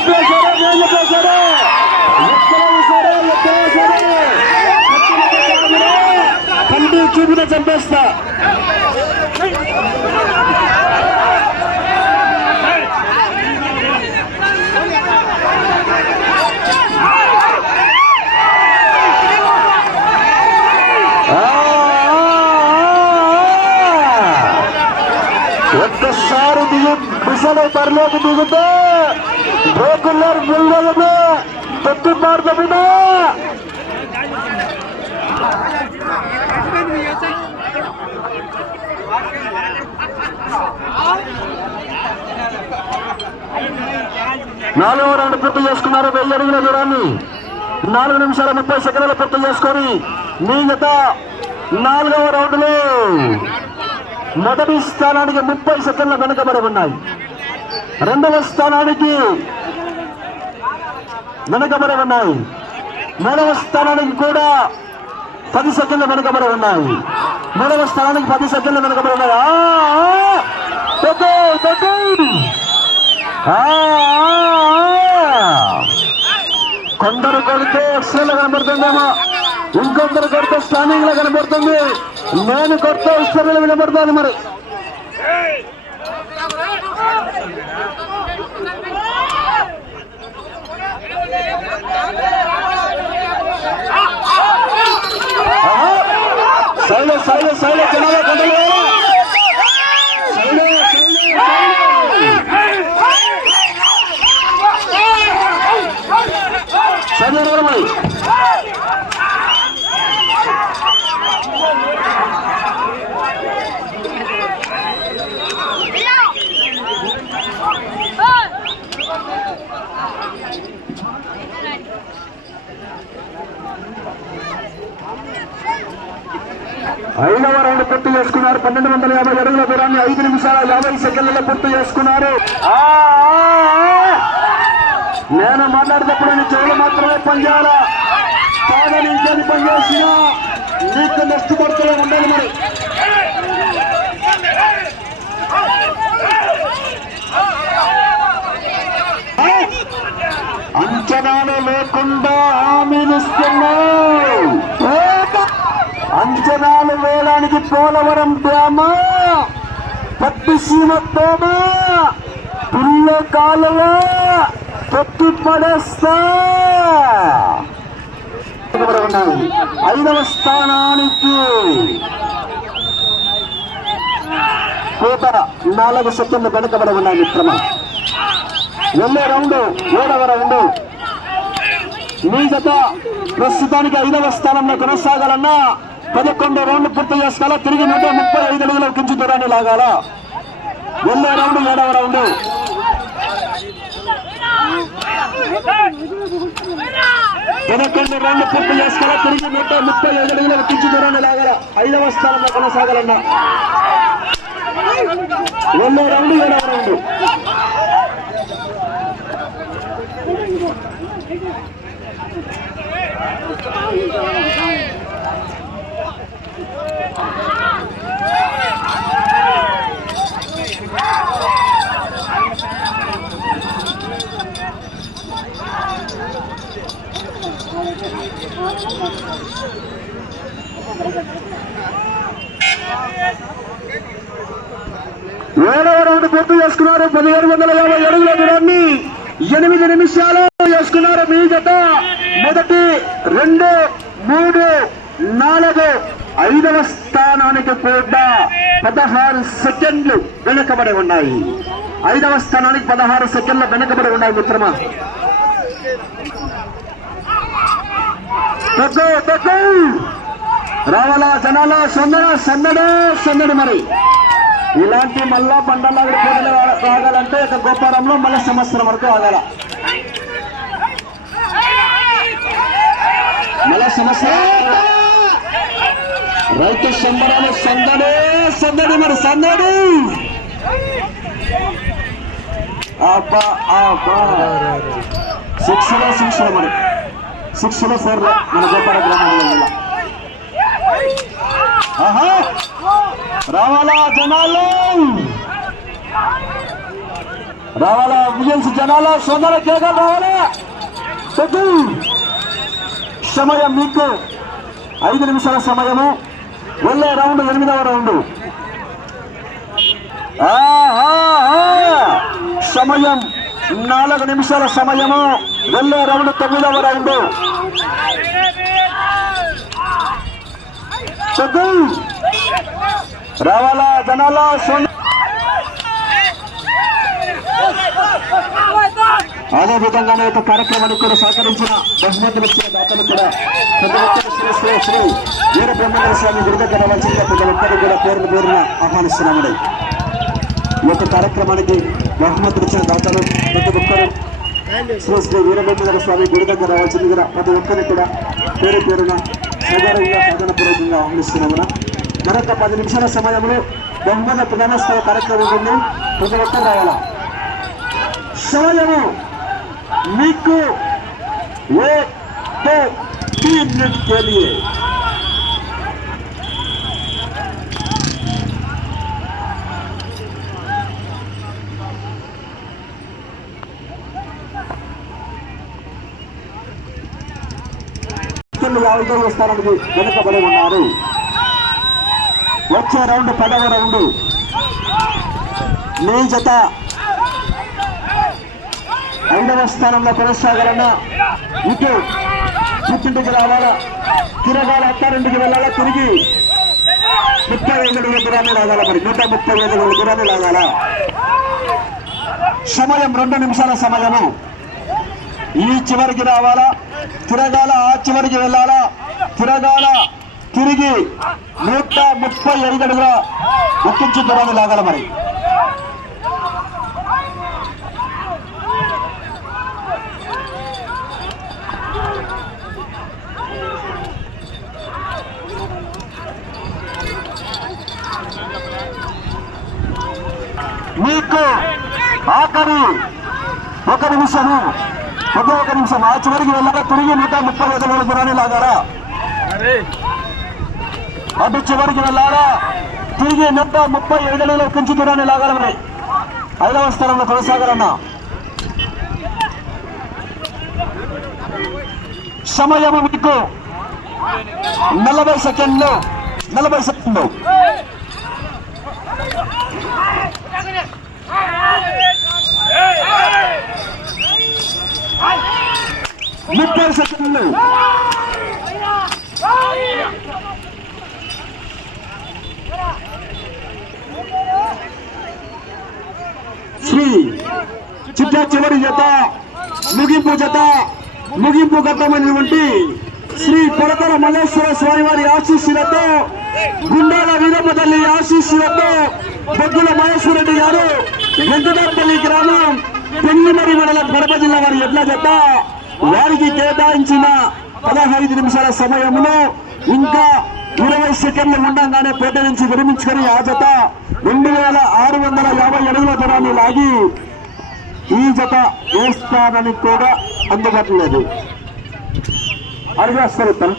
చెప్పేశారు నేను చెప్పేశారు ఎక్కడ వేశారు ఎక్కడ వేశారు కంటి చూపుతో చంపేస్తా ఆ, ఆ, ఆ. ఒక్కసారి దిగు బిసలు బరిలోకి దిగుతే కుల్లర్ బిల్డర్లను తొక్కి పాడుతున్నా నాలుగవ రౌండ్ పూర్తి చేసుకున్నారు. వెయ్యి అడుగుల దూరాన్ని నాలుగు నిమిషాల ముప్పై సెకండ్లు పూర్తి చేసుకొని మీ నాలుగవ రౌండ్లో మొదటి స్థానానికి ముప్పై సెకండ్ల వెనుకబడి ఉన్నాయి. రెండవ స్థానానికి వెనకబడి ఉన్నాయి మూడవ స్థానానికి కూడా పది సెకండ్లు వెనకబడి ఉన్నాయి మూడవ స్థానానికి పది సెకండ్లు వెనకబడి ఉన్నాయి కొందరు కొడితే ఎక్స్ట్రాలో కనబడుతుందేమో. ఇంకొందరు కొడితే స్టాండింగ్లో కనబడుతుంది. నేను కొడితే ఎక్స్ట్రాలో వినబడుతుంది మరి. sale, sale, que no lo controla. ఐదవ రౌండ్ పూర్తి చేసుకున్నారు. పన్నెండు వందల యాభై అడుగుల దూరాన్ని ఐదు నిమిషాల యాభై సెకండ్లలో పూర్తి చేసుకున్నారు. ఆ, నేను మాట్లాడేటప్పుడు నీ చెవులు మాత్రమే పనిచేయాలా కాదని ఇంకేది పనిచేసినా నీకు నష్టపడుతూనే ఉండాలి మరి. ఇది పోలవరం డ్యామా పట్టిసీమ తోమ పిల్ల కాలువ తొక్కి పడేస్తా. ఐదవ స్థానానికి నాలుగు సెకండ్లు వెనుకబడి ఉన్నాయి మిత్రమ. ఎన్నో రౌండ్ ఏడవ రౌండ్. మీ జత ప్రస్తుతానికి ఐదవ స్థానంలో కొనసాగాలన్నా పదకొండు రౌండ్లు పూర్తి చేసుకోవాలా తిరిగి నూట ముప్పై ఐదు అడుగుల కించి దూరాన్ని లాగాల? వెళ్ళే రౌండ్ ఏడవ రౌండ్. పదకొండు రౌండ్లు పూర్తి చేసుకోవాలా తిరిగి నూట ముప్పై ఐదు అడుగుల కించి దూరాన్ని లాగాల? ఐదవ స్థానంలో కొనసాగాలన్నా. వెళ్ళే రౌండ్ ఏడవ రౌండ్. ఏడవ రౌండ్ పూర్తి చేసుకున్నారు. పదిహేడు వందల యాభై అడుగుల దూరాన్ని ఎనిమిది నిమిషాలు చేసుకున్నారు. మీ జత మొదటి రెండు మూడు నాలుగు ఐదవ స్థానానికి కూడా పదహారు సెకండ్లు వెనుకబడి ఉన్నాయి. ఐదవ స్థానానికి పదహారు సెకండ్లు వెనుకబడి ఉన్నాయి మిత్రమా. తగ్గు తగ్గు రావాలా జనాల? సందడ సందడే సందడి మరి. ఇలాంటి మళ్ళా బండలాగడి పోటీలు రాగాలంటే ఇక గోపారంలో మళ్ళీ సంవత్సరం వరకు ఆగాల. మళ్ళా సంవత్సరం రైతు సంబరాలు సందడే సందడి మరి సందడి. అబ్బా అబ్బా. శిక్షణ శిక్షణ మరి. శిక్షణ సార్ మన గోపాల గ్రామంలో ఆహా! రావాలా జనాలు? రావాలా విజయన్స్ జనాల? సోదర కేకలు రావాలా? సమయం మీకు. ఐదు నిమిషాల సమయము. వెళ్ళే రౌండ్ ఎనిమిదవ రౌండ్. సమయం నాలుగు నిమిషాల సమయము. వెళ్ళే రౌండ్ తొమ్మిదవ రౌండ్. రావాలా జనాల? సోదర అదే విధంగానే యొక్క కార్యక్రమానికి కూడా సహకరించిన బహుమతులు ఇచ్చిన దాతలు కూడా శ్రీ శ్రీ శ్రీ వీర స్వామి గుడి దగ్గర వచ్చిన ప్రతి ఒక్కరికి కూడా పేరును పేరున ఆహ్వానిస్తున్నామని యొక్క కార్యక్రమానికి బహుమతులు ఇచ్చిన దాతలు ప్రతి ఒక్కరు శ్రీ శ్రీ వీరబ్రహ్మేంద్ర స్వామి గుడి దగ్గర రావాల్సిందిగా ప్రతి ఒక్కరిని కూడా పేరు పేరున సగౌరవంగా సాధనపూర్వకంగా ఆహ్వానిస్తున్నామన మరొక పది నిమిషాల సమయంలో బహుమత ప్రధానోత్సవ కార్యక్రమం ఉంది ప్రతి ఒక్కరు రావాలా సమయము మీకు एक दो तीन मिनट के लिए యాభై దూరం వెనుకబడి ఉన్నారు. వచ్చే రౌండ్ పదవ రౌండ్. మీ జత ఐదవ స్థానంలో కొనసాగాలన్నా ఇటు పుట్టింటికి రావాలా? తిరగాల? అత్తారింటికి వెళ్ళాలా? తిరిగి ముప్పై ఐదు అడుగుల దూరాన్ని లాగాల మరి? నూట ముప్పై ఐదు అడుగుల దూరాన్ని లాగాల? సమయం రెండు నిమిషాల సమయము. ఈ చివరికి రావాలా? తిరగాల ఆ చివరికి వెళ్ళాలా? తిరగాల తిరిగి నూట ముప్పై ఐదు అడుగుల ఒక్కించి దూరాన్ని లాగాల మరి. మీకు ఆఖరి ఒక నిమిషము ఒకే ఒక నిమిషం ఆ చివరికి వెళ్ళాలా తిరిగి నూట ముప్పై ఐదు వేల దూరాన్ని లాగారా? అటు చివరికి వెళ్ళారా తిరిగి నూట ముప్పై ఐదు వేల కొంచెం దూరాన్ని లాగాల మరి ఐదవ స్థానంలో కొనసాగారన్నా సమయము మీకు నలభై సెకండ్లు నలభై సెకండ్లు. ముప్పై సెకండ్లు శ్రీ చిట్ట చివరి జత ముగింపు జత ముగింపు ఘట్టమైనటువంటి శ్రీ కొరతల మల్లేశ్వర స్వామి వారి ఆశీస్సులతో గుండాల వీరమ్మ తల్లి ఆశీస్సులతో బొగ్గుల మహేశ్వరరెడ్డి గారు వెంకటాపల్లి గ్రామం పెళ్ళిమరి మండలం కడప జిల్లా వారి ఎడ్ల జత. వారికి కేటాయించిన పదహైదు నిమిషాల సమయంలో ఇంకా ఇరవై సెకండ్లు ఉండగానే పేట నుంచి విరమించుకొని ఆ జత రెండు వేల ఆరు వందల యాభై అడుగుల దూరాన్ని లాగి ఈ జత ఏ స్థానానికి కూడా అందుబాటు లేదు. అడిగేస్తారు తను